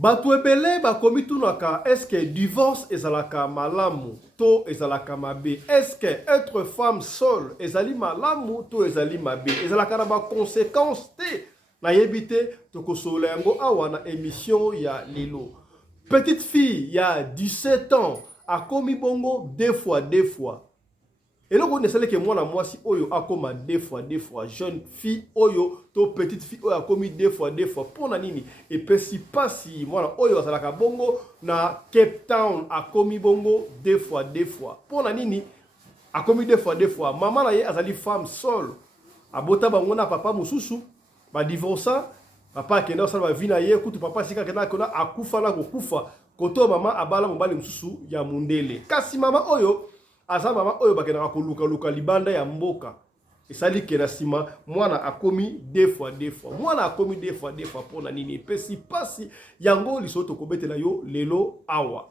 Bato ebele bakomi tunaka est-ce que divorce ezalaka malamu to ezalaka mabe? Est-ce que être femme seule ezali malamu to ezali mabe? Ezalaka na ba conséquences te na yebite tokosolola yango awa na émission ya lelo. Petite fille ya 17 ans akomi bongo deux fois. Et là, on est que moi, moi, si oyo akoma deux fois, jeune fille oyo, to petite fille oyo akomi deux fois, pour na nini? Et puis si pas si moi oyo azalaka bongo na Cape Town akomi bongo deux fois, pour na nini? Akomi deux fois, maman na ye azali femme seule. Abota bango na papa mususu, ba divorça, papa kenda osala ba vie na ye, kutu papa sika kenda kona akufa na kokufa, koto mama abala mobali mususu ya mundele. Kasi mama oyo asa mama oyo bakena koluka libanda ya mboka esali ke na sima mwana akomi deux fois mwana akomi deux fois pona nini pesi pasi yango lisoto kobetela yo lelo awa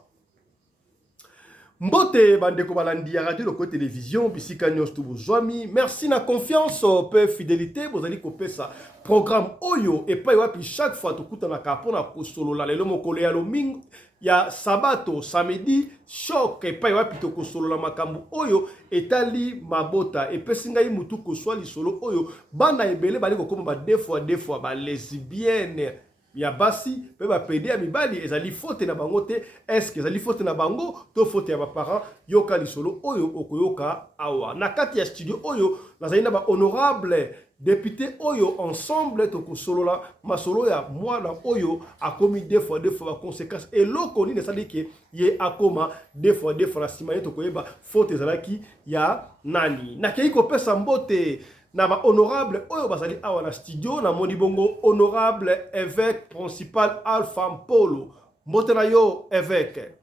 mbote bandeko balandi ya radio loko télévision bisika nyos tu bozwami merci na confiance pe fidélité bozali kopesa programme oyo et pa wapi chaque fois tokutana ka pona kosolola lelo mokolo ya lomingo ya sabato samedi choc et pa wapi tokosolola makambu oyo etali mabota et pesinga yi mutu koswa lisolo oyo bana ebele bali kokoma ba deux fois ba lesbienne ya basi pe ba pede ya mibali ezali faute na bango te est-ce que ezali faute na bango to faute ya ba parents yoka lisolo oyo okoyoka awa na kati ya studio oyo nazali na ba honorable député oyo ensemble tokosolola masolo ya mwana oyo akomi deux fois ba conséquences et loko ni nesali ke ye akoma deux fois na sima ye tokoyeba faute ezalaki ya nani na kei kopesa mbote na ba honorable oyo bazali awa na studio na moni bongo honorable évêque principal Alpha Mpolo mbote na yo évêque.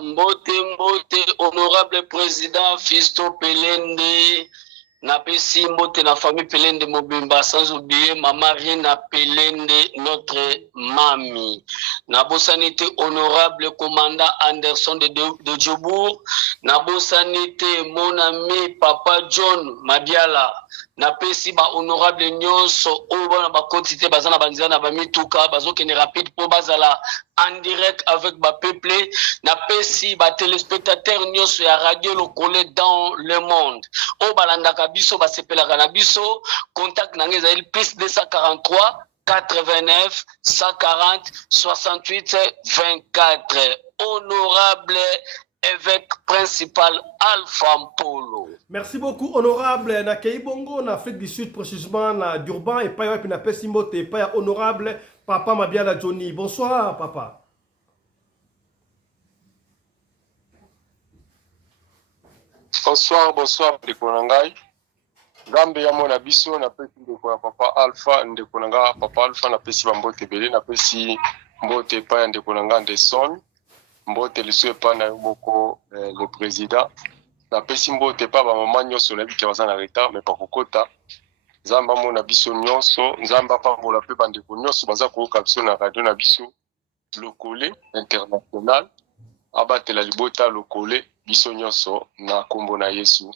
Mbote honorable président Fisto Pelende na pesi mbote na famille Pelende Mobimba sans oublier maman Rina Pelende notre mamie na bosanité honorable commandant Anderson de Djobour na bosanité mon ami papa John Madiala na pesi ba honorable nyonso oyo bana bakotité bazana banzana na bamituka bazokende rapide po bazala en direct avec ba peuple na pesi ba téléspectateurs nyonso ya radio lokole dans le monde o balandaka biso basepelaka na biso contact na ngeza plus 243 89 140 68 24 honorable évêque principal Alpha Mpolo. Merci beaucoup honorable na Keibongo na Afrique du Sud précisément na Durban et pas na Pesimote et pas honorable papa Mabiala Johnny. Bonsoir papa. Bonsoir ndeko na ngai. Gambe ya mona biso na pesi ndeko na papa Alpha ndeko na nga papa Alpha na pesi bambote belé na pesi mbote pa ya ndeko na nga Anderson. Mbote liso pa na moko le président na pesi mbote pa ba mama nyonso na biki bazana retard mais pas kokota nzamba mona biso nyonso nzamba pa mbola pe bandeko nyonso baza koyoka biso na radio na biso lokole international abatela libota lokole biso nyonso na kombo na Yesu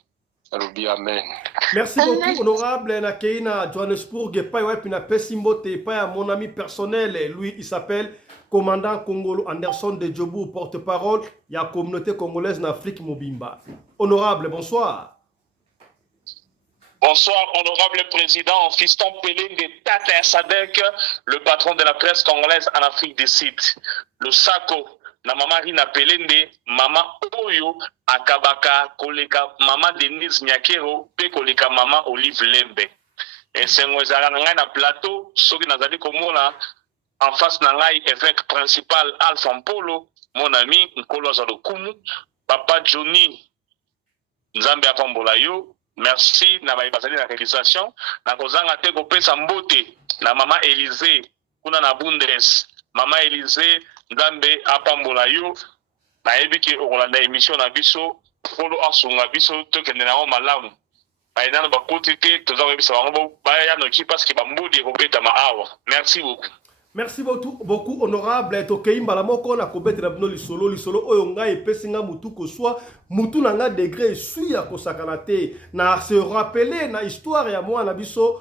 alobi amen. Merci beaucoup honorable na Keina Johannesburg et pa wapi na pesi mbote pa mon ami personnel lui il s'appelle commandant Congolo Anderson de Djobour, porte-parole de la communauté congolaise en Afrique Mobimba. Honorable, bonsoir. Bonsoir, honorable président, fiston Pelé de Tata Sadek, le patron de la presse congolaise en Afrique du Sud. Le Sako, na mama Rina Pelende, mama Oyo, Akabaka, koleka mama Denise Nyakero, pe koleka mama Olive Lembe. Et c'est un plateau, ceux qui n'ont pas en face na ngai évêque principal Alpha Mpolo, mon ami Nkolo Zalokumu, papa Johnny Nzambe apambola yo, merci na bazali na réalisation, na kozanga te kopesa mbote na mama Élysée kuna na Bundes, mama Élysée Nzambe apambola yo, na ebiki okolanda émission na biso, polo asunga biso tokende na malamu. Baina ba kotike toza bisa bango ba ya no ki parce que bambudi kopeta ma awa. Merci beaucoup. Merci beaucoup honorable tokeimba la moko na kobete na bino lisolo oyo ngai epesinga mutu koswa mutu na nga degré sui ya kosakana te na se rappeler na histoire ya mwana biso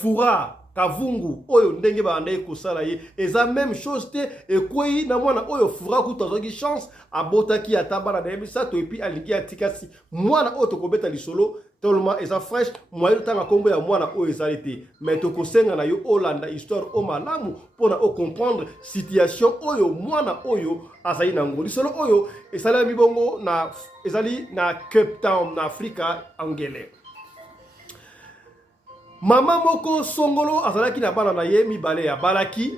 Foura kavungu oyo ndenge banda kosala ye eza même chose te ekwei na mwana oyo fura kuta zoki chance abotaki atabana na yebisa to epi alingi atikasi mwana oyo tokobeta lisolo tellement eza fresh moyen tanga kombo ya mwana oyo ezali te mais tokosenga na yo olanda histoire o malamu pona o comprendre situation oyo mwana oyo azali nango lisolo oyo ezali mibongo na ezali na Cape Town na Afrika angele. Mama moko songolo azalaki na bana na ye mibale ya balaki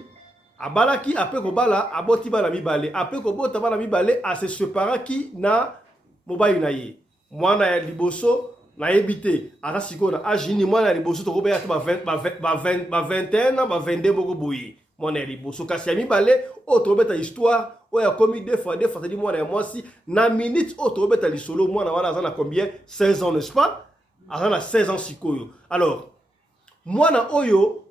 abalaki apre kobala aboti bana mibale apre kobota bana mibale ase separaki na mobali na ye mwana ya liboso na yebite ata siko na ajini mwana ya liboso tokobeya te ba 21 na ba 22 boko boye mwana ya liboso kasi ya mibale o tobeta histoire o ya komi deux fois tadi mwana ya mwasi na minute o tobeta lisolo mwana wana azana combien 16 ans n'est-ce pas azana 16 ans sikoyo alors mwana oyo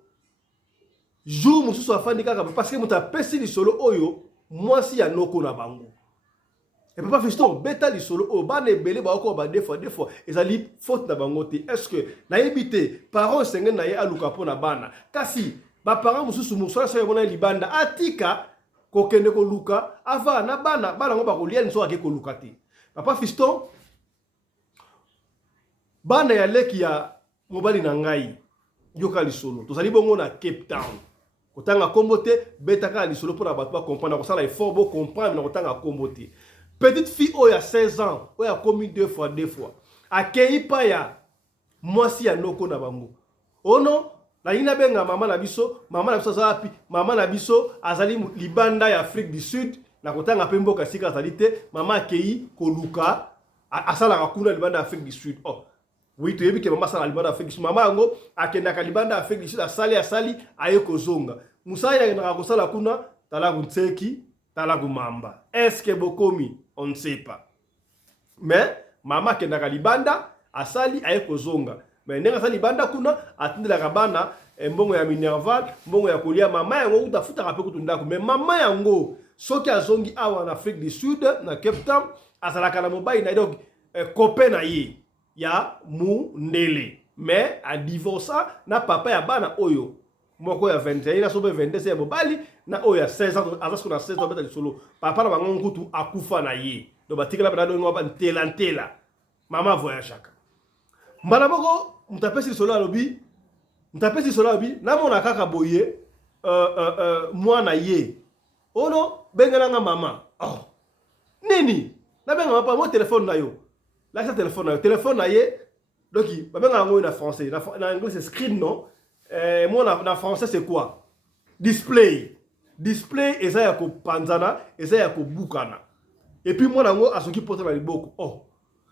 jour mususu afandi kaka parce que muta pesi lisolo oyo mwasi ya noko na bango et papa fiston beta lisolo o bana ebele ba ko ba deux fois ezali faute na bango te est-ce que na yebite parents senge na ye aluka pona bana kasi ba parents mususu musala so yona libanda atika kokende ko luka ava na bana ngo ba kolia nso ake ko luka te papa fiston bana ya leki ya mobali na ngai yoka lisolo tozali bongo na Cape Town kotanga kombo te betaka lisolo pour bato ba comprendre ko sala effort bo comprendre na kotanga kombo te petite fille oya 16 ans oya komi deux fois akei pa ya mwasi ya noko na bango ono na ina benga mama na biso zapi mama na biso azali libanda ya Afrique du Sud na kotanga pe mboka sika azali te mama akei koluka asala kuna libanda ya Afrique du Sud oh oui, tu as que maman sala libanda Afrique du Sud. Maman ngo akenda ka libanda Afrique du Sud asali aye kozonga. Musaya na kosala kuna tala kuntseki, tala kumamba. Est-ce que bokomi? On ne sait pas. Mais maman kenda ka libanda asali aye kozonga. Mais nenga sali libanda kuna atindela ka bana mbongo ya minerval, mbongo ya kolia mama yango utafuta ka pe kutunda ko. Mais mama yango soki azongi awa na Afrique du Sud na Cape Town asala kana mobile na donc copain na ye. Ya mu ndele mais a divorça na papa ya bana oyo moko ya 21 na sobe 22 ya mobali na oyo ya 16 ans azasko na 16 ans beta solo papa na bango nkutu akufa na ye do batikala bana do ngoba ntela mama voyage chaka mbala moko mutapesi solo alobi na mona kaka boye mwana ye ono bengela nga mama oh nini na benga papa mo téléphone na yo. Là, c'est téléphone. Téléphone, donc, il va bien en français. En anglais, c'est screen, non? Moi, en français, c'est quoi? Display. Display, et ça, il y a ko panzana, et ça, il y a ko bukana. Et puis, moi, en à ce qui porte la beaucoup. Oh.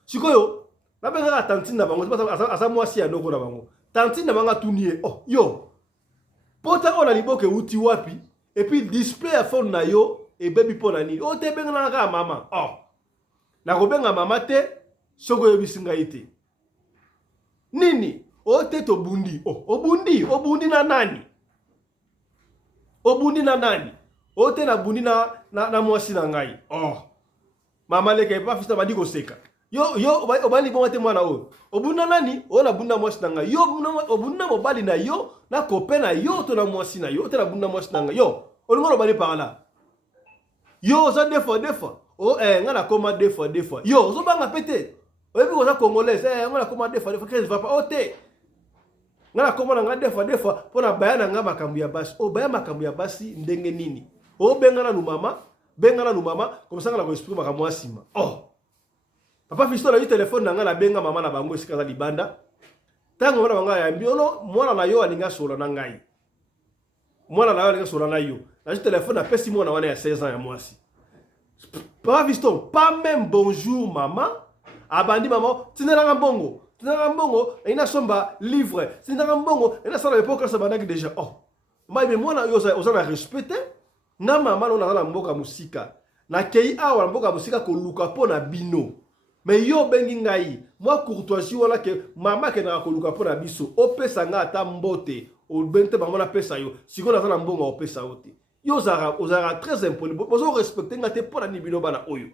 Si quoi, yo? Là, ben, la tantine na bango. À ça, moi, si, à noko na bango. Tantine na banga tout nié. Oh, yo. Porte on a libo ke uti wapi. Et puis, display à fond na yo, et baby pona ni. Oh, te ben na nga maman. Oh. Na ko ben na maman te. Soko yobisinga ite nini o te to bundi oh obundi na nani o te na bundi na mwasi na ngai oh mama leke pa fista badi ko seka yo obali bon te mwana o obundi na nani o na bunda mwasi na ngai yo obundi na mobali na yo na copain na yo to na mwasi na yo te na bunda mwasi na ngai yo olingo bali par là yo za deux fois oh ngana koma deux fois yo zo banga pété oyebi koza congolaise ngana koma deux fois qu'est-ce va pas ote ngana koma nga deux fois pona bayana nga makambu ya basi o baya makambu ya basi ndenge nini o bengana nu mama comme ça ngana ko expliquer makambu asima oh papa fisto na téléphone nga na benga mama na bango esika za libanda tango mwana banga ya mbiono mwana na yo alinga sola na ngai mwana na yo alinga sola na yo na téléphone na pesi mwana wana ya 16 ans ya mwasi papa fisto pas même bonjour maman abandi maman tinanga mbongo ina somba livre tinanga mbongo ina sala époque ça bandaki déjà oh mais moi yo oza na respecter na maman on na mboka musika na kei awa mboka musika ko luka pona bino mais yo bengi ngai moi courtoisie wala ke mama ke na ko luka pona biso opesa nga ata mbote o bente bango na pesa yo siko na sala mbongo opesa ote yo ozara très impoli bozo respecter nga te pona ni bino bana oyo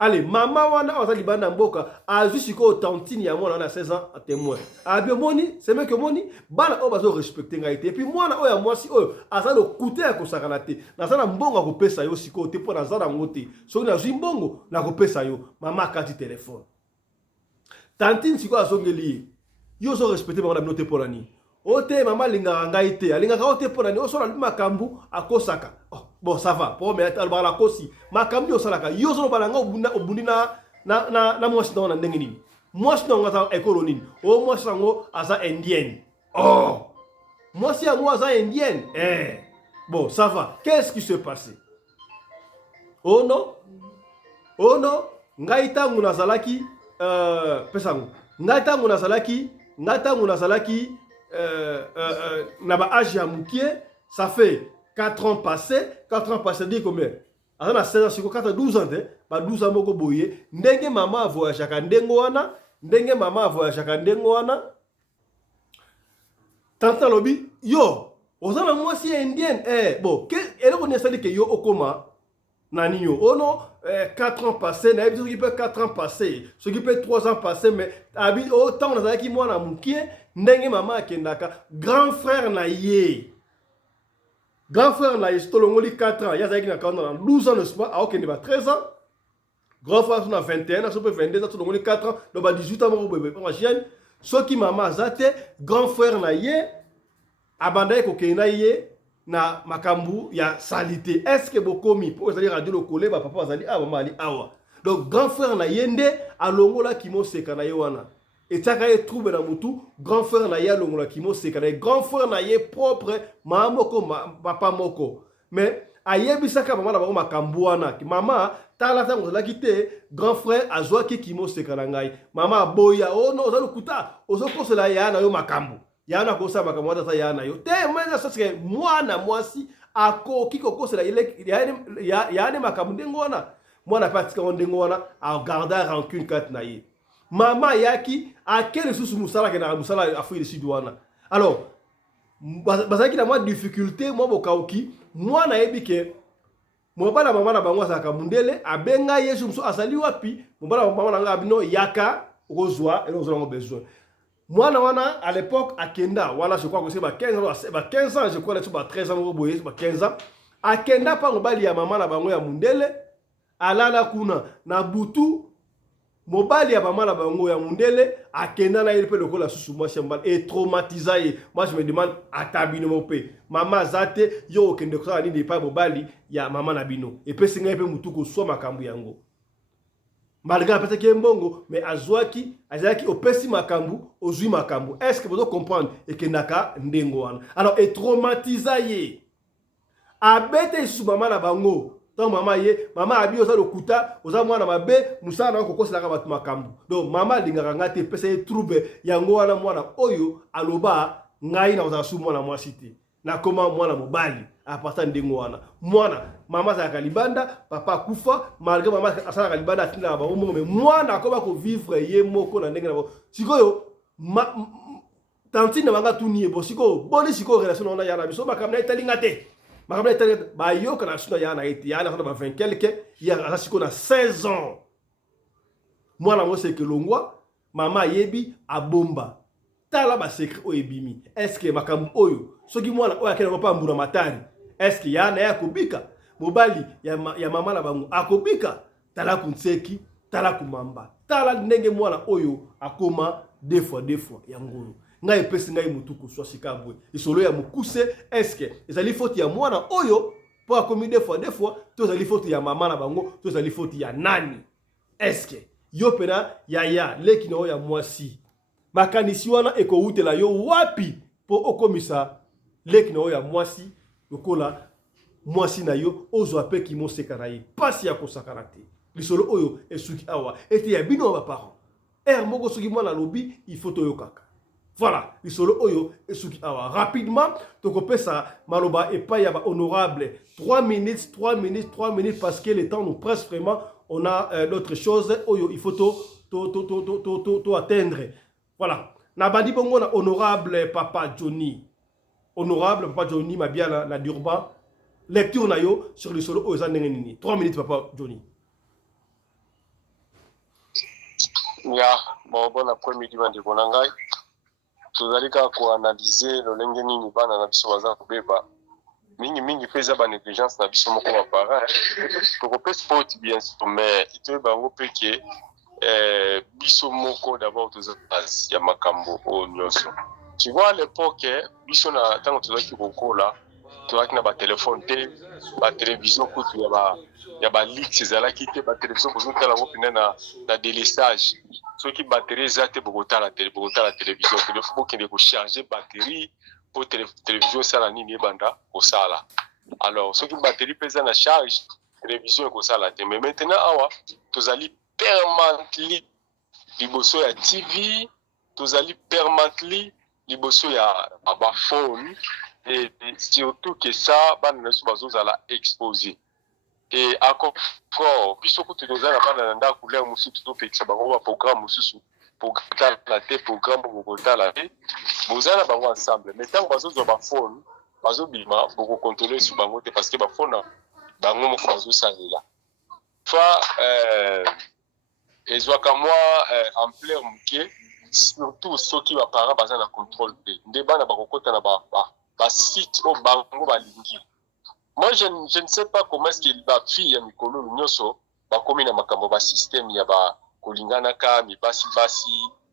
Allez, maman wana oza libanda mboka azu siko tantine ya mwana na 16 ans à témoin. Abio moni, c'est même que moni bana o bazo respecter ngai te. Et puis mwana oya mwasi oyo aza le côté ya kosakana te. Na za na mbongo akopesa yo siko te po na za na ngote. So na zwi mbongo na kopesa yo. Mama kati téléphone. Tantine siko azongeli. Yo zo respecter bango na binote po nani. Ote mama linga ngai te. Alinga ka ote po nani. Oso na makambu akosaka. Oh. Bon, ça va. Pour me mettre la kosi. Ma kambi au salaka. Yo zo balanga obundi na mwasi na ndenge nini. Mwasi na ngata ekolo nini. O mwasi ngo aza indienne. Oh. Mwasi yango aza indienne. Eh. Bon, ça va. Qu'est-ce qui s'est passé? Oh non. Oh non. Ngai tangu nazalaki pesango. Ngai tangu nazalaki na ba âge ya mukie, ça fait 4 ans passés, 4 ans passés, dit combien? Alors, 16 ans, 4 12 ans, 12 ans, moko boye, ndenge maman a voyagé à Kandengoana, ndenge maman a voyagé à Kandengoana. Tanta lobby, yo, aux ans, moi, si indienne, bon, elle reconnaît que yo, okoma, nani yo, oh non, 4 ans passés, n'a pas qui peut 4 ans passés, ce qui peut 3 ans passés, mais, autant, on a qui moi, na moukie, ndenge maman a kendaka, grand frère na ye. Grand frère na yestolongoli 4 ans, yazaki na 12 ans ne pas, a okende ba 13 ans. Grand frère na 21 ans, so peut 22 ans, tolongoli 4 ans, do ba 18 ans mo bébé pa chienne. So ki mama azate, grand frère na ye abandai ko kena ye na makambu ya salité. Est-ce que bokomi pour ezali radio le collé ba papa azali ah maman ali awa. Donc grand frère na yende alongola kimo seka na ye wana. Et ça quand trouve dans mutu grand frère na ya longola kimo seka na grand frère na ye propre mama moko papa moko mais ayebisaka mama na bango makambu wana ki mama tala tango la kité grand frère azwa ki kimo seka na ngai mama boya oh non oza lukuta ozoko sela ya na yo makambu ya na kosa makambu ata ya na yo te mwana sasa mwana mwasi ako kiko kosela ile ya ne makambu ndengo wana mwana patika ndengo wana a garder rancune kat na ye. Maman yaki a quel sous musala que na musala afui de sidwana. Alors bazaki na moi difficulté moi bokaoki moi na ebike mo bana mama na bango saka mundele abenga yesu muso asali wapi mo bana mama na ngabino yaka rozwa et nous avons besoin. Moi na wana à l'époque à Kenda wana je crois que c'est 15 ans je crois que c'est 13 ans boye 15 ans à Kenda pa ngobali ya mama na bango ya mundele alala kuna na butu mobali ya mama na bango ya mundele akenda na ile pe lokola susu moi chambal et traumatisé. Moi je me demande atabino mope mama zate yo okende ko ni pas mobali ya mama na bino et pe singa pe mutuko so makambu yango malgré peut-être que mbongo mais azwaki azaki opesi makambu ozui makambu. Est-ce que vous comprendre et que naka ndengo wana alors et traumatisé abete su mama na bango. Donc maman ye mama abi oza lokuta oza mwana mabe musana na kokosela ka batu makambu. Donc mama lingaka ngate pesa ye trouble yango wana mwana oyo aloba ngai na oza su mwana mwasi te. Na koma mwana mobali apata ndengo wana. Mwana mama za kalibanda papa kufa malgré mama asala kalibanda atinda ba omo mais mwana akoba ko vivre ye moko na ndenge na bo. Sikoyo tantine na banga tuniye bo sikoyo boni sikoyo relation na yana biso makamna italinga te. Makamna italinga ba yo kana suna yana iti yana na 20 quelque ya rasiko na 16 ans. Mwana mo se ke longwa mama yebi abomba. Tala ba secret o ebimi. Est-ce que makambu oyo soki mwana oyo akena pa mbura matari est-ce que yana ya kubika mobali ya mama na bangu akobika tala kunseki tala kumamba tala ndenge mwana oyo akoma deux fois ya ngulu ngai pesi ngai mutuku so sikabwe isolo ya mukuse est-ce que ezali faute ya mwana oyo po akomi deux fois to ezali faute ya mama na bango to ezali faute ya nani est-ce que yo pena ya leki na ya mwasi makanisi wana ekoutela yo wapi po okomisa leki na ya mwasi lokola mwasi na yo ozo ape ki moseka na ye pasi ya kosakana te lisolo oyo esuki awa ete ya bino ba parents moko soki mwana lobi il faut toyokaka voilà lisolo oyo esuki awa rapidement tokopesa maloba epai ya ba honorable 3 minutes parce que le temps nous presse vraiment on a d'autres choses oyo il faut to atteindre. Voilà. Nabandi bongo na honorable Papa Johnny. Honorable Papa Johnny mabia na Durban. Lecture na yo sur le solo Oza Nengenini. 3 minutes Papa Johnny. Ya, bon après-midi bandeko na ngai. Tozali kaka koanalyse lolenge nini bana na biso baza kobeba. Mingi peza ba négligence na biso moko ba parents. Tokopesa faute bien sûr, mais ito bango peke biso moko d'abord toza base ya makambo o nyonso. Tu vois à l'époque biso na tango tozaki kokola tozalaki na ba téléphone te, ba télévision kutu ya ba leaks ezalaki te, ba télévision kozotala ngo pene na délestage. Soki batterie eza te bokotala télévision te faut bokende kocharger batterie po télévision esala nini ebanda kosala. Alors soki batterie mpe eza na charge télévision ekosala te, mais maintenant awa tozali permanently liboso ya TV, tozali permanently liboso ya phone, et surtout que ça bana na biso bazozala exposé. Et encore biso kutu tozala bana na ndako couleur mosusu topekisa bango ba programme mosusu programme la te programme bokotala te bozala bango ensemble, mais ntango bazozwa ba phone bazobima bokokontrole sur bango te parce que ba phone bango moko bazosalela fa ezwaka mwa ampleur moke, surtout soki baparent baza na contrôle te nde bana bakokota na ba site o bango balingi. Moi je ne sais pas comment est-ce qu'il va fille ya mikolo nyonso bakomi na makambo ba système ya ba kolingana ka mibasi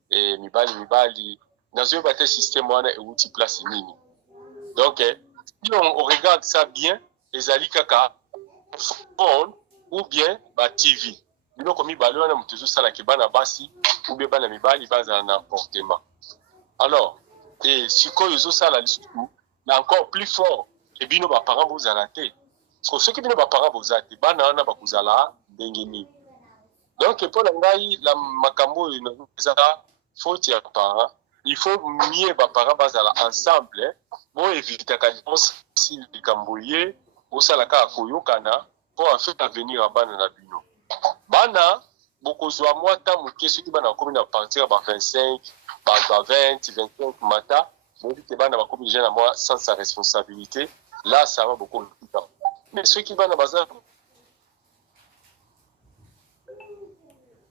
et mibali nazoyeba te système wana euti place nini. Donc si on regarde ça bien ezali kaka phone ou bien ba TV biloko mibali wana moto ezosalaki bana basi ou bien bana mibali bazala na portement. Alors et sikoyo ezosala lisusu na encore plus fort et bino baparents bozala te parce que soki bino baparents bozala te bana wana bakozala ndenge nini. Donc mpo na ngai la makambo oyo ezala faute ya parents, il faut mieux baparents bazala ensemble bo évitaka si likambo ye osala kaka koyokana pour en fait avenir ya bana na bino. Bana bokozwa mwa ta moke soki bana bakomi na partir ba 25 ba 20 25 mata boyebi te bana bakomi déjà na mwa sans sa responsabilité, là ça va beaucoup plus tard. Mais ceux qui bana baza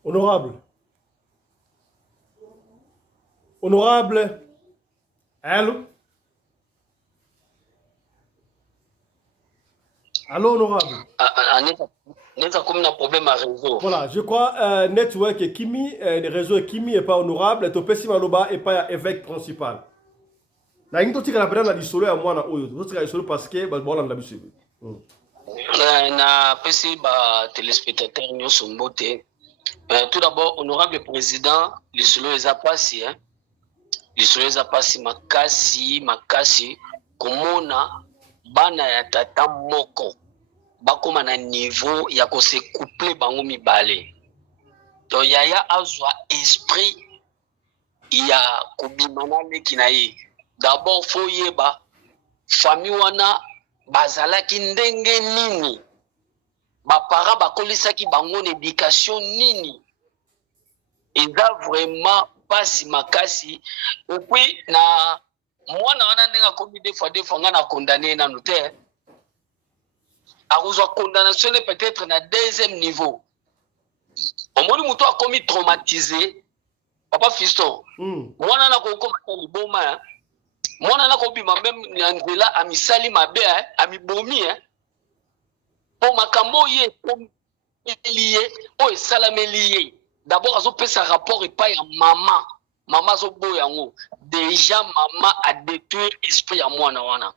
honorable allô honorable. N'est-ce comme un problème à réseau. Voilà, je crois network et Kimi, le réseau est Kimi et pas honorable, et Topesi Maloba et pas évêque principal. Na ingo tika la pena na disolo ya mwana oyo, tika disolo parce que ba bola na biso. Na pesi ba téléspectateurs nyoso mbote. Tout d'abord honorable président, lisolo eza pasi hein. Lisolo eza pasi makasi komona bana ya tata moko bakoma na niveau ya ko se coupler bango mibale. To yaya azwa esprit ya kubimana leki na ye. D'abord faut yeba famille wana bazalaki ndenge nini. Ba para bakolisaki bango na éducation nini. Eza vraiment pasi makasi. Et puis na mwana wana ndenga komi des fois nga na condamné na notaire. A reçoit condamnation peut-être na deuxième niveau. Au moins muto a commis traumatisé. Papa Fiston. Mwana na ko koma liboma. Mwana na ko bima même nzela amisali mabe amibomi po makambo ye lié o salame lié. D'abord azo pesa rapport et pas ya mama zo boyango. Déjà maman a détruit esprit ya mwana wana.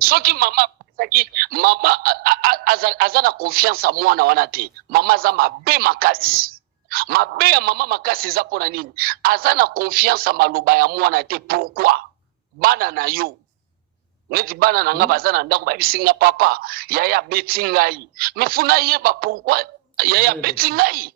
Soki mama azana confiance à mwana wana te. Mama za mabe makasi. Mabe ya mama makasi za pona nini? Azana confiance à maloba ya mwana te. Pourquoi? Bana na yo. Neti bana na nga bazana ndako ba bisinga papa. Yaya beti ngai. Mais funa yeba pourquoi yaya beti ngai?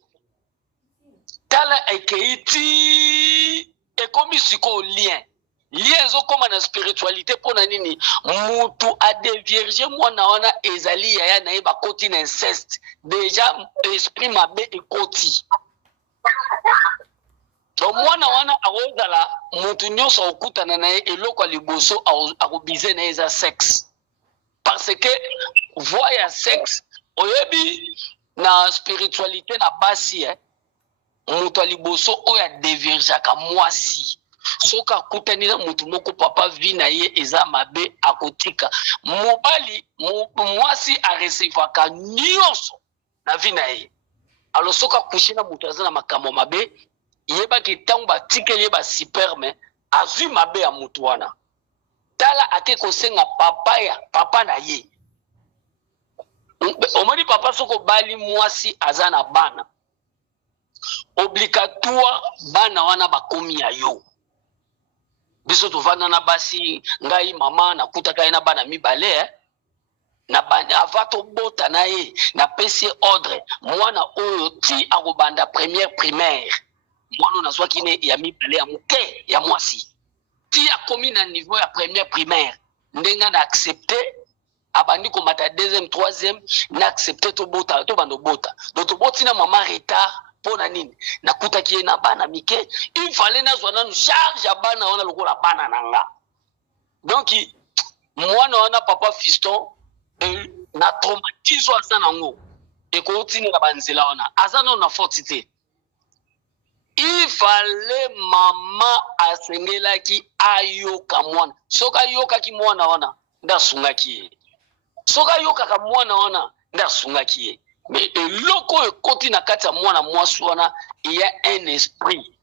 Tala ekeiti ekomi siko lien. Lien zo koma na spiritualité pona nini? Mutu a dévierge mwana wana ezali yaya na yeba koti na inceste. Déjà esprit mabe ekoti. Donc mwana wana akozala mutu nyonso okutana na ye eloko liboso akobize na eza sexe. Parce que voya sexe oyebi na spiritualité na basi moto liboso oya divergeaka mwasi soka kutani na mutu moko papa vi na ye eza mabe akotika mobali mwasi arecevaka nyonso na vi na ye alo soka kushi na mutu aza na makambo mabe yebaki ntango batikeli ye basuperme azwi mabe ya mutu wana tala ake kosenga papa na ye omoni papa soko bali mwasi aza na bana obligatoire bana wana bakomi ya yo biso tovanda na basi ngai mama nakutaka ye na bana mibale na bana ava tobota na ye napesi ye ordre mwana oyo ti akobanda première primaire mwana nazwaki ne ya mibale ya moke ya mwasi ti akomi na niveau ya première primaire ndenge na accepte abandi komata deuxième troisième na accepte tobota tobanda obota donc toboti na mama retard pona nini nakutaki ye na bana mike il fallait nazwa nanu charge ya bana wana lokola bana na nga donc mwana wana papa fiston na traumatisme aza nango ekotinela banzela wana aza nano na forti te il fallait mama asengelaki ayoka mwana soki ayokaki mwana wana nde asungaki ye soki ayokaka mwana wana nde asungaki ye mais eloko oyo ekoti na kati ya mwana mwasi wana ya un esprit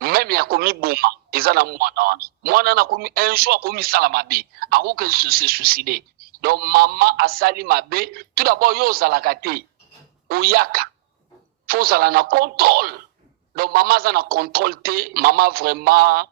même ya komiboma eza na mwana wana komi un jour akomisala mabe akoki se suicide donc mama asali mabe tout d'abord yo ozalaka te oyaka fo ozala na contrôle donc mama aza na contrôle te mama vraiment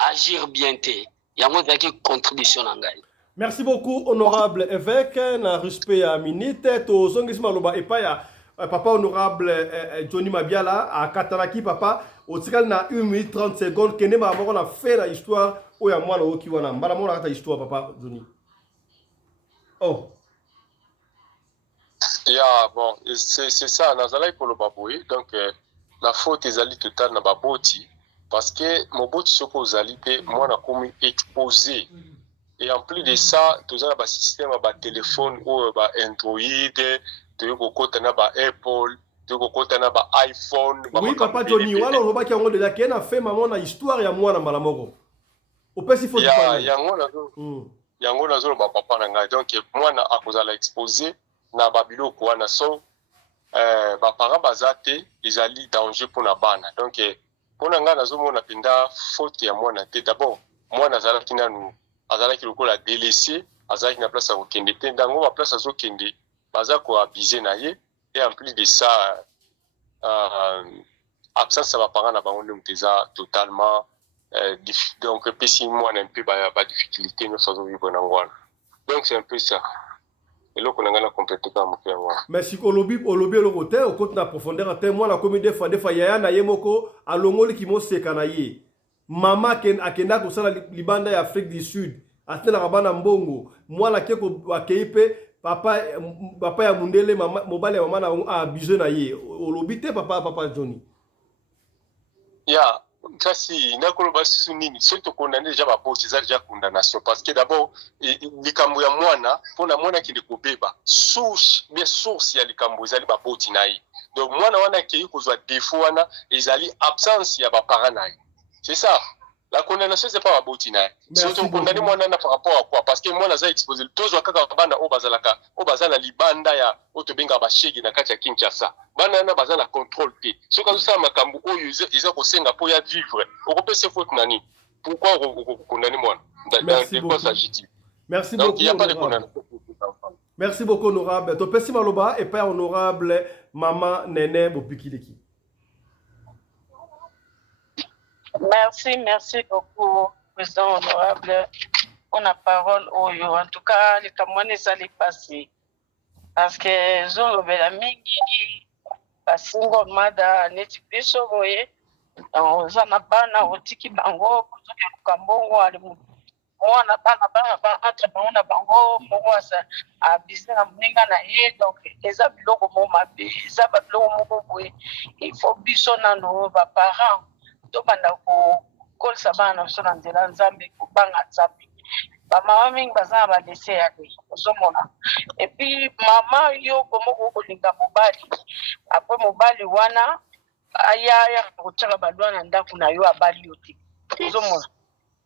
agir bien te yango ezalaki contribution na ngai. Merci beaucoup, honorable évêque. Na respect à minute. To zongisi maloba epa ya papa honorable Johnny Mabiala à Kataraki papa. Au tikal na 1 minute 30 secondes. Kene ma moko na fait la histoire. Oya mwana oki wana. Mbala mona kata histoire papa Johnny. Oh. Yeah, bon, c'est ça. Nazala pour le baboué. Donc la faute est allée totale na baboti parce que mon boti soko zali pe moi na komi exposé. Et en plus de ça, tout un système à téléphone ou Android, tu as Apple, tu as iPhone. Oui, papa Johnny, wala roba ki yango déjà kena fait maman na histoire ya mwana mbala moko. Opesi faut parler. Yango na zo ba papa na ngai. Donc mwana akozala exposé na babilo ko wana so ba parents bazate ezali danger pour na bana. Donc pona nga na zo mona pinda faute ya mwana te d'abord mwana zala kinanu azalaki lokola délaissé azalaki na place à kokende te ndango ba place azokende baza ko abuser na ye et en plus de ça absence ya parents na bango ndenge eza totalement donc pesi mwana un peu ba difficulté no sazo vivre na ngwana donc c'est un peu ça eloko na ngana compléter ka moke ngwana merci olobi eloko te au côté na profondeur te mwana komi des fois yaya na ye moko alongoli ki mo seka na ye mama akenda kosala libanda ya Afrique du Sud atela kabana mbongo mwana keko akeipe papa ya mundele mama mobali ya mama na abusé na ye olobite papa Johnny ya kasi nakoloba sisu nini soki tokondane déjà babosi eza déjà condamnation parce que d'abord likambo ya mwana mpona mwana kende kobeba source ya likambo ezali baboti na ye donc mwana wana akei kozwa défaut wana ezali absence ya baparent na ye. C'est ça. La condamnation, c'est pas la botina. Si on condamne moi par rapport à quoi? Parce que moi, j'ai exposé tous les cas bana au bazalaka, au bazala libanda ya otobenga bashegi na kati ya Kinshasa. Bana na bazala contrôle P. Ce que ça makambu o ils ont kosenga pour ya vivre. On peut se faute nani. Pourquoi on condamne moi? De quoi s'agit-il? Merci donc, beaucoup. Il n'y a pas de condamnation. Merci beaucoup honorable. To pesi maloba et pas honorable maman Nene Bopikileki. Merci beaucoup, président honorable. On a parole au yo. En tout cas, les Camerounais, ça les passé. Parce que zone le mingi, parce que mada neti peso voye, zana bana otiki bango, kutoka kambongo alimu. Mwana bana entre bana bango, mwana sa a business mninga na ye donc eza biloko mo mabe, eza ba biloko mo boye. Il faut biso na no ba parents. Tobanda kolisa bana biso na nzela nzambe kobanga nzambe bamama mingi baza na badese ya te ozomona epuis mama yo komoko kolinga mobali apres mobali wana aya kotiaka balwa na ndako na yo abali yo te ozomona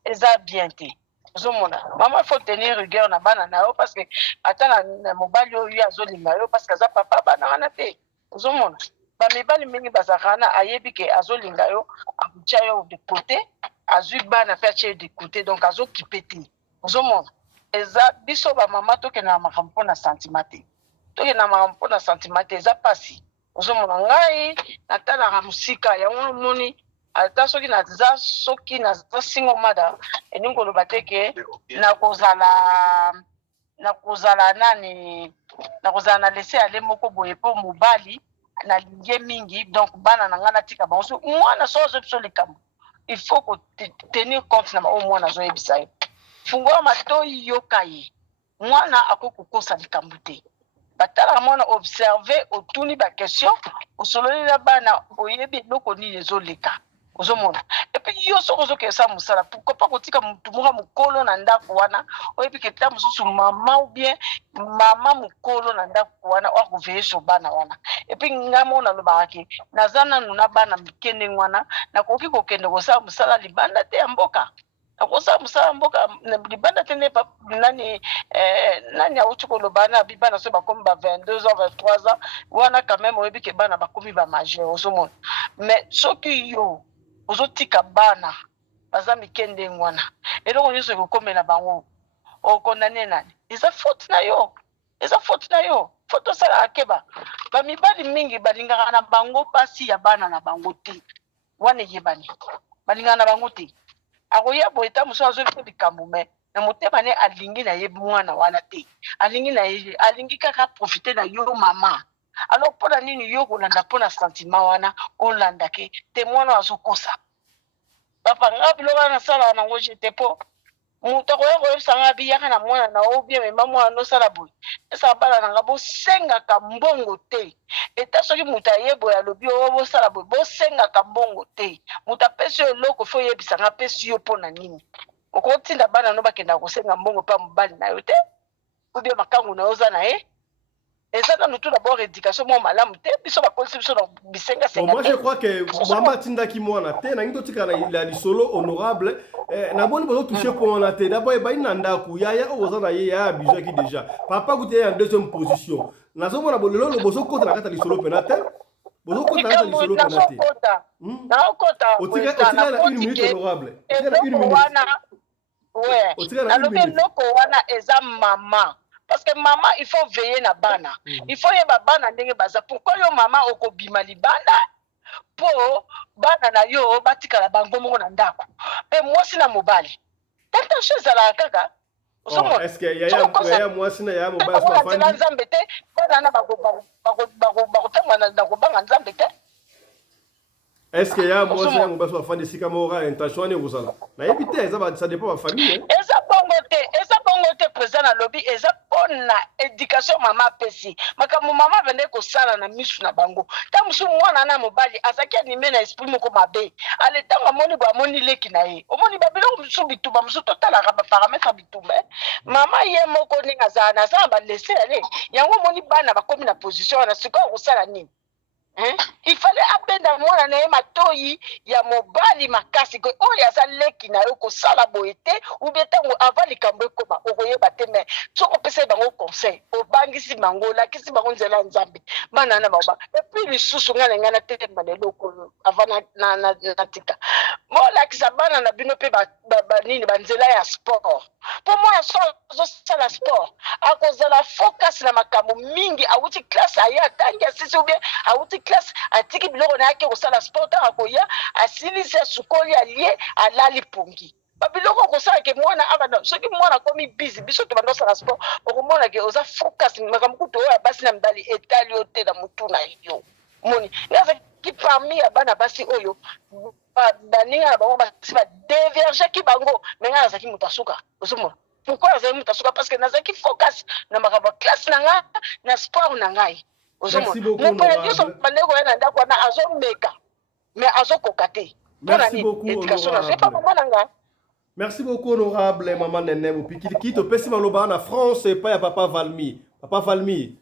eza bien te ozomona mama il faut tenir rigueur na bana na yo parce que ata na mobali oyo azolinga yo parce que aza papa bana wana te ozomona bamibali mingi bazalaka na ayebi ke azolinga yo akutia yo de côté azwi bana mpe atie de côté donc azokipe te ozomona eza biso bamama tokende na makambo mpo na sentima te tokende na makambo mpo na sentima te eza pasi ozomona ngai natalaka mosika yango moni ata soki naza singo mada eningi koloba te ke nakozala na lese ale moko boye mpo mobali nalingi mingi donc bana na ngai natika bango so mwana so azoyebi so likambo il faut kotenir compte na oyo mwana azoyebisa ye fungola matoi yoka ye mwana akoki kokosa likambo te batalaka mwana observe otuni baquestion osololi na bana oyebi eloko nini ezoleka ozomona epuis yo soki ozokesa mosala pourquoi pas kotika mutu moko mokolo na ndako wana oyebi ke ta mosusu mama ou bien mama mokolo na ndako wana akoveye so bana wana epuis ngai mo nalobaka ke naza nanu na bana mike ndenge wana nakoki kokende kosala mosala libanda te ya mboka nakosala mosala mboka libanda te nani auti koloba na bibana so bakomi ba 22 ans 23 ans wana quand même oyebi ke bana bakomi ba majeur ozomona mais soki yo ozotika bana baza mike ndenge wana eloko nyonso ekokomela bango okondane nani eza faute na yo faute osala akeba bamibali mingi balingaka na bango mpasi ya bana na bango te wana eyebani balingaka na bango te akoya boye ta mosusu azoyebi likambo me na motema ne alingi na ye mwana wana te alingi kaka profite na yo mama alors mpona nini yo kolanda mpona sentiment wana olanda ke te mwana azokosa papa nga biloko wana nasala nango jete mpo moto akoya koyebisa nga biyaka na mwana na o bien mema mwana nosala boye esala bana na nga bosengaka mbongo te eta soki moto ayeboye alobi oyo bosala boye bosengaka mbongo te moto apesi yo eloko fo oyebisa nga apesi yo mpo na nini okotinda bana no bakendaka kosenga mbongo mpa mobali na yo te ubie makangu na yo oza na ye eza nanu tout d'abord éducation mo malamu te biso bakolisi biso na bisengasenga moi je crois que mama atindaki mwana te nangi totikala na lisolo honorable naboni bozotouche mpo wana te d'abord ebai na ndako yaya oyo oza na ye yaya abizwaki déjà papa kuti ye en deuxième position nazomona bolelo bozokota na kati ya lisolo mpena te bozokota na kati ya lisolo mpena te otikala na une minute honorable otikala na une minute nalobi eloko wana eza mama parce que maman il faut veiller na bana il faut yeba bana ndenge baza pourquoi yo mama okobima libanda po bana na yo batikala bango moko na ndako mpe mwasi na mobali tentation ezalaka kaka est-ce que yaya mwasi na yaya mobali so bafandi nzambe te bana na bakotangwa na kobanga nzambe te est-ce que yaya mwasi na mobali so bafandi esika moko intention wana ekozala nayebi te ça dépend bafamille eza bongo te président na lobi eza mpona éducation mama apesi makambo mama bende kosala na misu na bango ta mosu mwana na mobali azaki anime na esprit moko mabe ale ntango amoni bo amoni leki na ye omoni babiloko mosusu bitumba mosusu totalaka baparametre bitumba mama ye moko ndenge azala na aza na balese ale yango omoni bana bakomi na position wana sikoyo kosala nini il fallait apenda mwana na ye matoi ya mobali makasi ke oyo aza leki na yo kosala boye te ubie ntango avant likambo ekoma okoyeba te me soki opesa ye bango conseil obangisi bango olakisi bango nzela ya nzambe bana na bango epuis lisusu ngai na ngai natetema leloko avant natika molakisa bana na bino mpe banini banzela ya sport mpo mwana so azosala sport akozala focus na makambo mingi awuti classe aye atangi asisi ubie awuti classe atiki biloko na yake kosala sport ntango akoya asilisi asukoli alie alali pongi babiloko okosala ke mwana abana soki mwana akomi busy biso to bando osala sport okomona ke oza focus makambo kutu oyo ya basi na mibali etali yo te na motu na yo moni nazaki parmi ya bana basi oyo baninga na bango basi badevergeki bango me ngai nazalaki moto asuka ozomona pourquoi nazalaki moto asuka parce que nazalaki focus na makambo ya classe na ngai na sport na ngai ozomona mopoya nyonso bandeko ya na ndako wana azomeka me azokoka te mpona nini éducation na zo epa mama na ngai. Merci beaucoup, honorable Maman Nene Mupikili. Qui te pèse maloba en France et pas à Papa Valmy. Papa Valmy,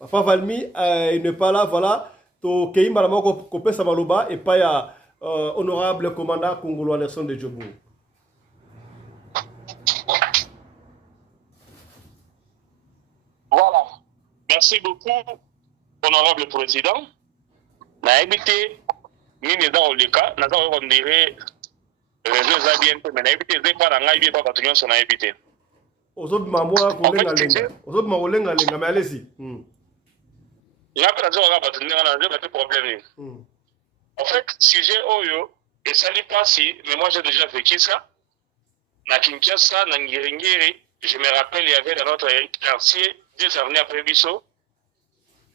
il n'est pas là, voilà. to keimba la moko kopesa maloba et pas ya honorable commandant Kongolo Anderson de Djobour. Voilà. Merci beaucoup, honorable président. Na évité, nini dans le cas, na za on dirait réseau za bien mais na évité zé pas na ngai bien pas patron son na évité. Ozobima moi kolenga lenga. Ozobima kolenga lenga mais allez-y. Il y a pas de patron na pas de problème. En fait, sujet oyo et ça n'est pas si mais moi j'ai déjà vécu ça. Na Kinshasa, na Ngiringiri, je me rappelle il y avait dans notre quartier des années après biso.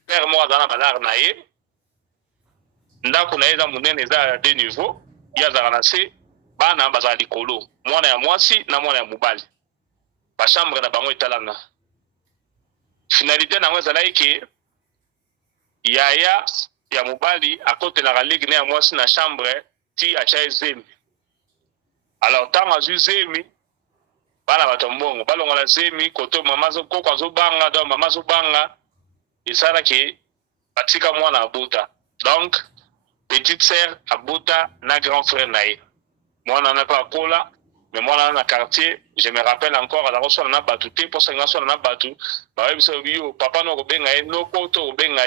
Père moi dans la balar naïe. Ndako na eza munene eza de niveau ya za ranase bana bazali likolo mwana ya mwasi na mwana ya mubali ba chambre na bango etalana finalité na ngweza laike yaya ya mubali akotela ligue na ya mwasi na chambre ti acha ezemi alors tanga zemi bana batombongo balongola zemi koto mama zo koko zo banga do mama zo banga isara ke batika mwana abuta donc petite sœur Abouta na grand frère naïe. Moi on n'a pas Paula, mais moi dans le quartier, je me rappelle encore à la reçoit on a battu pour ça on a battu. Bah oui papa no benga no poto benga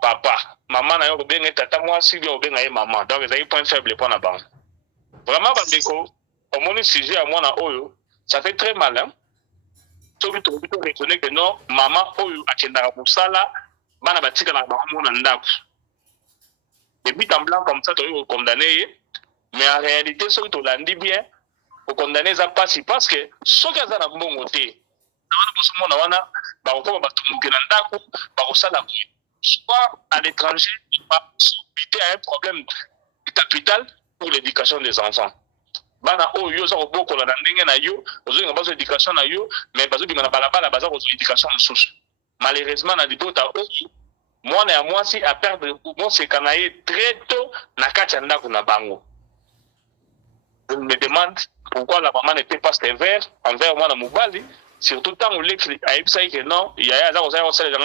papa. Maman na yo benga tata moi si yo benga maman. Donc ils ont point faible pour na banque. Vraiment bandeko, au moins sujet à moi na oyo, ça fait très mal hein. Tout le monde reconnaît que non, maman oyo akenda musala bana batika na bango na ndako. Et puis en blanc comme ça, tu es condamné. Mais en réalité, ce que tu l'as dit bien, au condamné, ça passe parce que ce que tu as bon côté, soit à l'étranger, à un problème capital pour l'éducation des enfants. Bana o yo za oboko la ndenge na yo, ozo nga bazo éducation na yo, mais bazo bimana balabala bazo éducation mususu. Malheureusement na libota o moi et moi si à perdre mon c'est canaille très tôt na kachanda kuna bango. Je me demande pourquoi la maman n'était pas sévère envers moi na mobali surtout tant où l'écrit a eu que non il y a ça on sait dans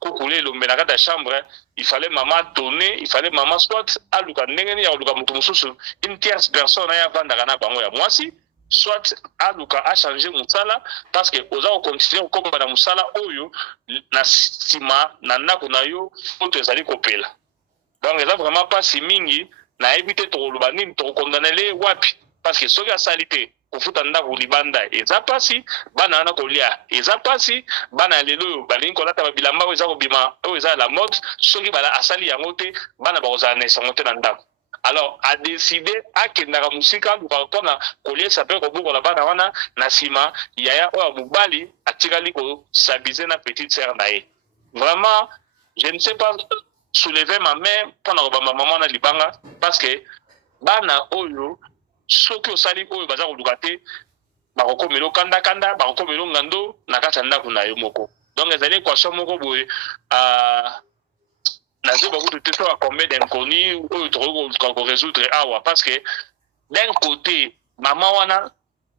couler le menaka de chambre il fallait maman donner il fallait maman soit à luka ndengeni ya luka mutu mususu une tierce personne ya vanda kana bango ya moi si soit aluka a changé musala parce que oza continuer kokoma na musala oyo na sima na ndako na yo oto ezali kopela donc eza vraiment pas si mingi na éviter to loba nini to condamner les wapi parce que soki asalité kofuta ndako libanda eza pasi bana na kolia eza pasi bana lelo balingi kolata babilamba oyo eza kobima oyo eza la mode soki bala asali yango te bana bakozala na esango te na ndako. Alors, a décidé à Kendara Musika, nous partons à Collier, ça peut rebourg la bana wana, Nasima, Yaya, ou Moubali, à Tiraliko, s'abiser na petite sœur naïe. Vraiment, je ne sais pas soulever ma main pendant que ma maman na libanga, parce que, bana oyo, ceux qui ont sali oyo, baza ou lugate, baroko melo kanda kanda, baroko melo ngando, nakachanda kuna yomoko. Donc, les années quoi, ça moko boy, Nazé beaucoup de temps à combien d'inconnus ou de résoudre parce que d'un côté maman wana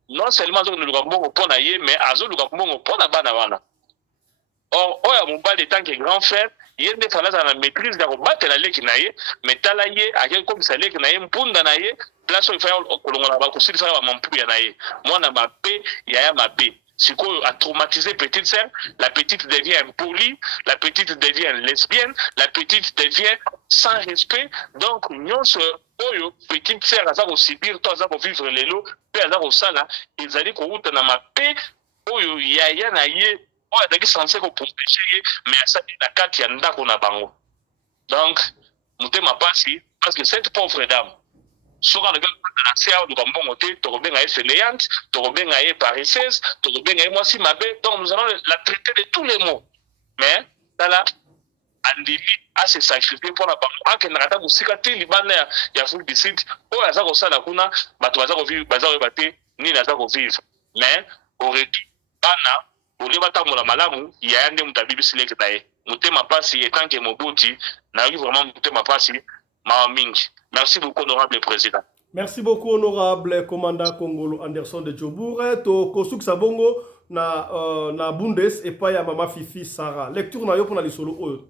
non seulement nous le gambon pour naïe mais azo le gambon pour na bana wana or oya mobali tant que grand frère il des fois là la maîtrise de battre la leki naïe mais talaye à quel comme ça leki naïe mpunda naïe place où il faut kolongola ba kusiri fa ba mampu ya naïe moi na ma paix ya ma paix. Si quoi a traumatisé petite sœur, la petite devient impolie, la petite devient lesbienne, la petite devient sans respect. Donc, nous sommes petite sœur, à ça au subir, toi, à ça pour vivre les lots, puis à ça au sala, ils allaient qu'on route dans ma paix, oyo yaya na ye, oyo d'aki censé qu'on protéger, mais à ça, la carte yanda qu'on a bango. Donc, nous t'aimons pas si, parce que cette pauvre dame, soka le gars na sia du kambongo te to benga fainéante to benga paresseuse to benga moi si mabe donc nous allons la traiter de tous les mots mais là andimi a se sacrifier pour la banque que n'ata musika te libana ya full decide o aza ko sala kuna bato baza ko vivre baza ko bate ni naza ko vivre mais aurait bana au lieu batamola malamu ya yande mutabibi sileke taye mutema pasi etant que moboti na vraiment mutema pasi ma mingi. Merci beaucoup, honorable président. Merci beaucoup, honorable commandant Kongolo Anderson de Djobour. To Kosuk Sabongo na Bundes et pas ya Mama Fifi Sarah. Lecture na yo pour la lisolo o.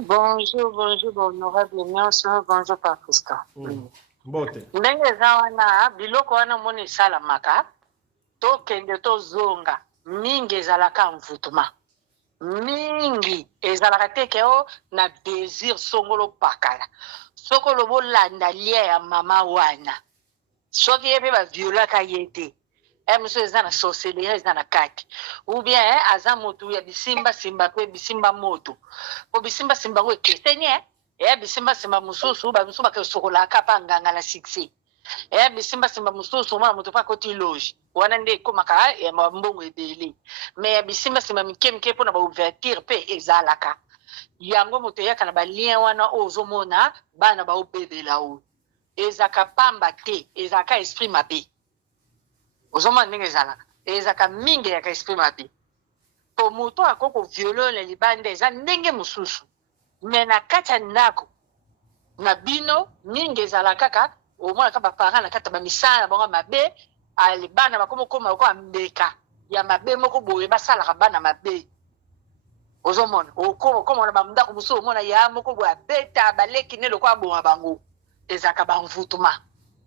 Bonjour, honorable Nyonso, bonjour Pakistan. Mbote. Ndenge za wana biloko wana moni salamaka to kende to zonga mingi ezalaka mvutuma. Mingi ezalaka teke o na désir songolo pakala. Soko lobo landa lia ya mama wana. Soki yebe ba violaka yete. Monsieur eza na sorcellerie eza na kati. Ou bien aza motu ya bisimba simba pe bisimba moto. Po bisimba simba ngo ekesenie bisimba simba mususu ba mususu ba sokola kapa nganga na succès. Bisimba simba mususu mwana moto pa koti loge. Wana nde komaka ya mbongo ebele. Mais bisimba simba mike pona ba ouverture pe ezalaka. Yango moto yaka na ba lien wana ozomona bana ba obebela o. Ezaka pamba te, ezaka esprit mabe. Ozoma ndenge ezalaka ezaka mingi ya esprit mabe po moto akoko violole libanda eza ndenge mosusu me na kati ya ndako na bino mingi ezalaka kaka omona kaka baparent na kati ya bamisala na bango mabe bana bakomokoma lokola mbeka ya mabe moko boye basalaka bana mabe ozomona okomona bamndako mosusu omona ya moko boye abeta baleki ne lokola aboma bango ezalaka bamvutuma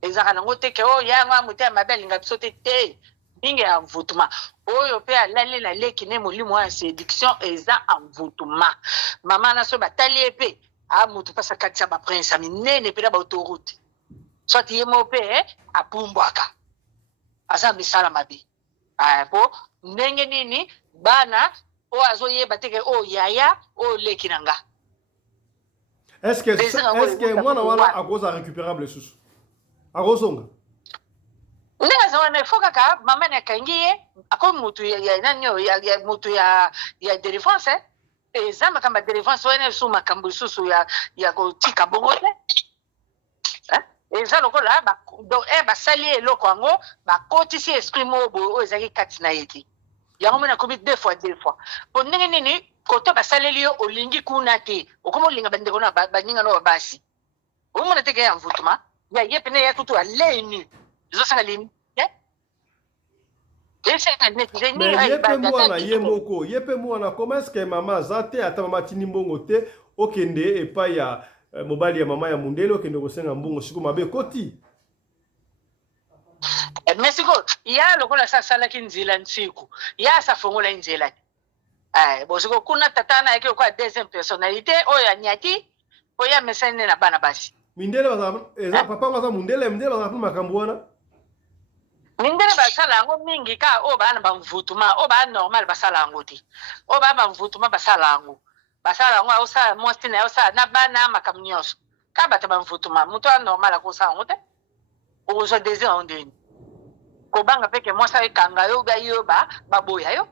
ezaka nango teke o yango amuta mabe alinga biso te mingi ya mvutuma oyo pe alali na leki ne molimo ya séduction eza mvutuma mama na so batali epe amutu pasa kati ya baprince minene pe na baautorite soit ye mo pe apumbwaka aza misala mabe po ndenge nini bana o azoyeba teke o yaya o leki na nga Est-ce que mwana wana akoza récupérable susu Agosonga. Ndega zawana ifo kaka mama na kangiye ako mutu ya nanyo ya mutu ya délivrance ezama kama délivrance wana su makambo susu ya kotika bongo te eza lokola ba do ba sali eloko ngo ba kotisi esprit mobo o ezaki kati na yeti yango mena komi deux fois po ndenge nini koto ba saleli yo olingi kuna te okomo linga bandeko na baninga no basi omona teke ya mvutuma ya yepene ya tutu aleni zo sanga lini mais yepe mwana comment est-ce que maman zate ata mama tini mbongo te okende epa ya mobali ya mama ya mundele okende kosenga mbongo siko mabe koti mesiko ya lokola salaki nzela nsiku ya safongola nzela bosiko kuna tatana yake kwa deuxième personnalité oyo anyaki oya mesene na bana basi mindele eza papa ngaza mindele baza makambo wana mindele basala yango mingi ka o bana bamvutuma o bana normal basala yango te o bana bamvutuma basala yango osala mwasi na osala na bana makambo nyonso ka bato bamvutuma moto ya normal akosala yango te okozwa désir yango ndeni kobanga peke mwasi ekanga yo bia yo baboya yo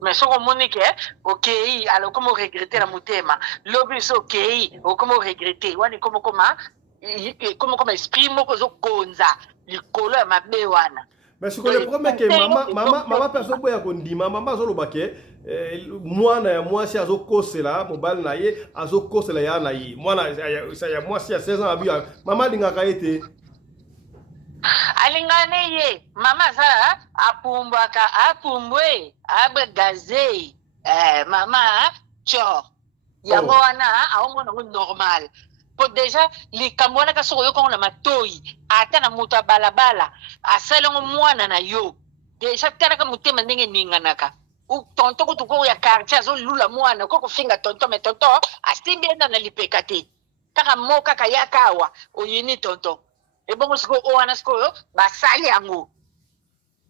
mais soko omoni ke okei ala okoma oregrete na motema lobi so okei okoma oregrete wana ekomokoma esprit moko ozokonza likolo ya mabe wana mais siko le problème ke mama pe azoboya kondima mama azoloba ke mwana ya mwasi azokosela mobali na ye azokosela ya na ye mwana ya mwasi ya 16 ans abi mama alingaka ye te alingane ye mama azala apumbwe abegaze mama cho yango wana aomona ngo normal po déjà likambo wana kasi oyoka na matoi ata na moto balabala asalango mwana na yo déjà talaka motema ndenge ninganaka tonto kutuko ya quartier azolula mwana ko kofinga tonto mais tonto asimbi enda na lipeka te kaka moka kayaka awa oyini tonto ebongo siko wana siko basali yango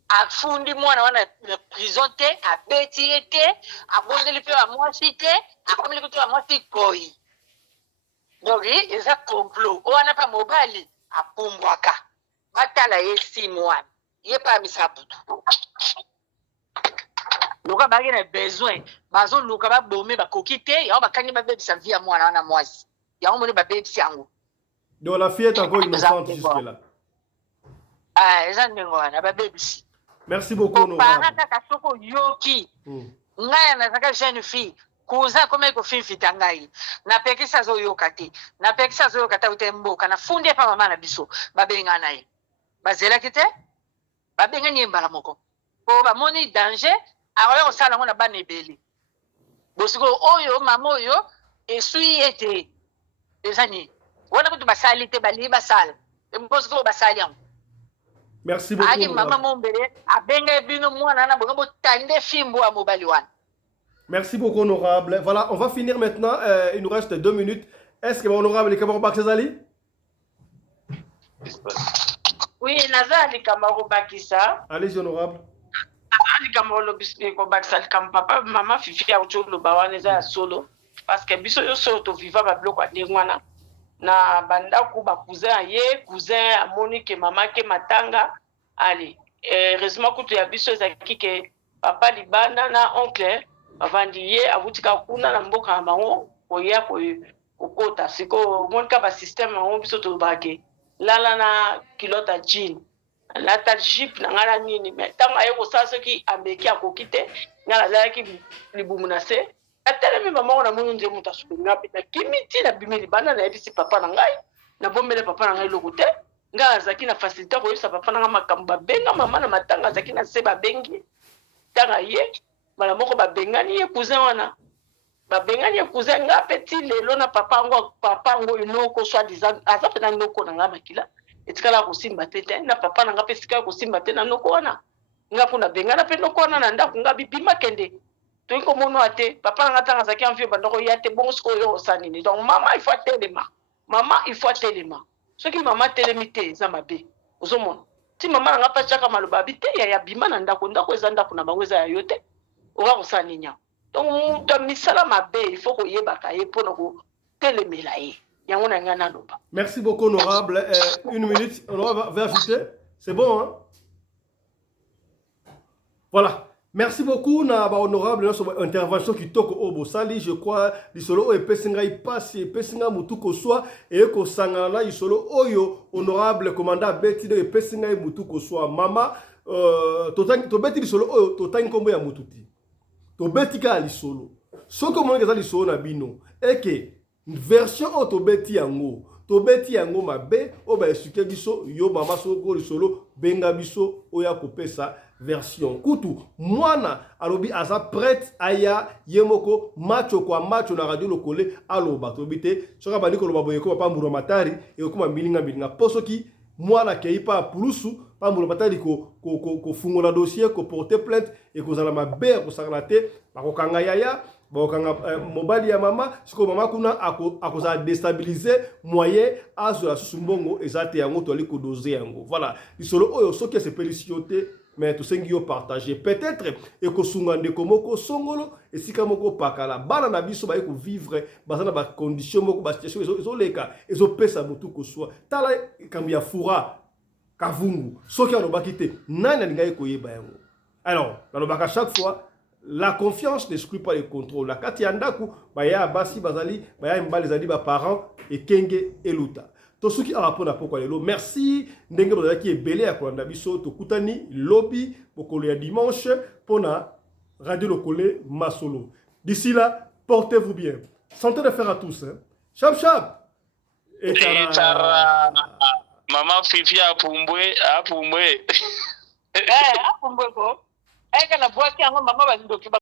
afundi mwana wana na prison te abeti ye te abondeli mpe bamwasi te akomeli kutu bamwasi koi donc eza complot wana mpa mobali apumbwaka batala ye simu wana ye mpe amisa butu loka baki na besoin bazoluka babome bakoki te yango bakangi babebisa vie ya mwana wana mwasi yango moni babebisi yango donc la fille est encore innocente jusque là eza ndenge wana babebisi merci beaucoup parent kaka soko yoki ngai nazaka jeune fille kuza koma ekofifita ngai napekisa azoyoka te napekisa azoyoka te ute mboka nafundi epa mama na biso babenga na ye bazelaki te babengani ye mbala moko po bamoni danger akoya kosala yango na bana ebele bosiko oyo mama oyo et suis été des années. Wana kutu basali te bali basal. Mposo ko basali am. Merci beaucoup. Aki mama mombele abenga bino mwana na bongo tande fimbo a mobali wana. Merci beaucoup, honorable. Voilà, on va finir maintenant. Il nous reste 2 minutes. Est-ce que honorable les Cameroun Bakizali? Oui, Nazali Kamaro Bakisa. Allez-y, honorable. Nazali Kamaro Bispo Bakisal comme papa, maman, Fifi a autour de Bawaneza solo. Parce que biso yo solo viva ba bloc wa dengwana. Na banda ku ba cousin ye, cousin amoni ke mama ke matanga. Allez, heureusement que tu as biso ezaki ke papa libanda na oncle avandi ye avutika kuna na mboka bango koya ko okota siko monka ba système bango biso to bake. Lala na kilota jean la ta jeep na ngala nini mais tanga yeko sasa ki ambeki akokite ngala zaki libumu na se atele mi mama na mununze muta suku ngapi na kimiti na bimili bana na ebisi papa na ngai na bombele papa na ngai lokote ngala zaki na facilité ko yesa papa na nga makamba benga mama na matanga zaki na se ba bengi tanga ye bala moko ba bengani ye cousin wana ba bengani ye cousin nga petit lelo na papa ngo inoko soit disant aza pena noko na nga makila etikala ko simba tete na papa na nga pesika ko simba tete na noko wana nga kuna bengana pe noko wana na ndako nga bibima kende to ko mono ate papa na nga tanga zaki amfie bandoko yate bon sko yo sanini donc maman il faut telema soki maman telemite za mabe ozomona ti maman na nga pa chaka maloba bite ya bima na ndako eza ndako na bango eza ya yote oka ko saninya. Donc, il faut que merci beaucoup, honorable. 1 minute, honorable va ajouter. C'est bon, hein? Voilà. Merci beaucoup, honorable, notre intervention qui toque au Bosali. Je crois que solo et Pessinga y passe, Pessinga Mutuko soit, et que Sangala y solo oyo, honorable commandant Betty de Pessinga y Mutuko soit. Mama, to Betty solo oyo, to tankombo ya Mututi. To betika ali solo so ko mo ngeza li solo na bino eke version o to beti yango mabe o ba esuke biso yo mama so ko li solo benga biso o ya kopesa version kutu mwana alobi aza prête aya yemoko macho kwa macho na radio lokole aloba to bite soka bandi ko loba boye ko pa mburo matari e ko ma milinga poso ki mwana keipa pulusu pambulo matali ko fungola dossier ko porter plainte et ko zala mabe ko sakalate ba ko kanga yaya ba ko kanga mobali ya mama siko mama kuna ako za déstabiliser moyen azo la susumbongo ezate yango to ali ko doser yango voilà isolo oyo soki se pelicioté mais to sengi yo partager peut-être et ko sungande komoko songolo et sika moko pakala bana na biso ba ko vivre bazana ba condition moko ba situation ezo leka ezo pesa mutu ko soit tala kambia fura Kavungu, ce qui a bakité, alors, à chaque fois, la confiance n'exclut pas le contrôle. La Katiandaku, Baya Basi Bazali, Baya Mbalizali, parents et Kenge et Luta. Tout ce qui a rapport à pourquoi les lots. Merci, Ndenge qui est belé à Kwandabiso, Tokutani, Lobby, Pokole à dimanche, pour la radio locale Masolo. D'ici là, portez-vous bien. Santé de faire à tous. Hein. Chap chap! Et tara! Maman Fifi apumbwe. Apumbwe ko. Eka na boaki yango mama bazindo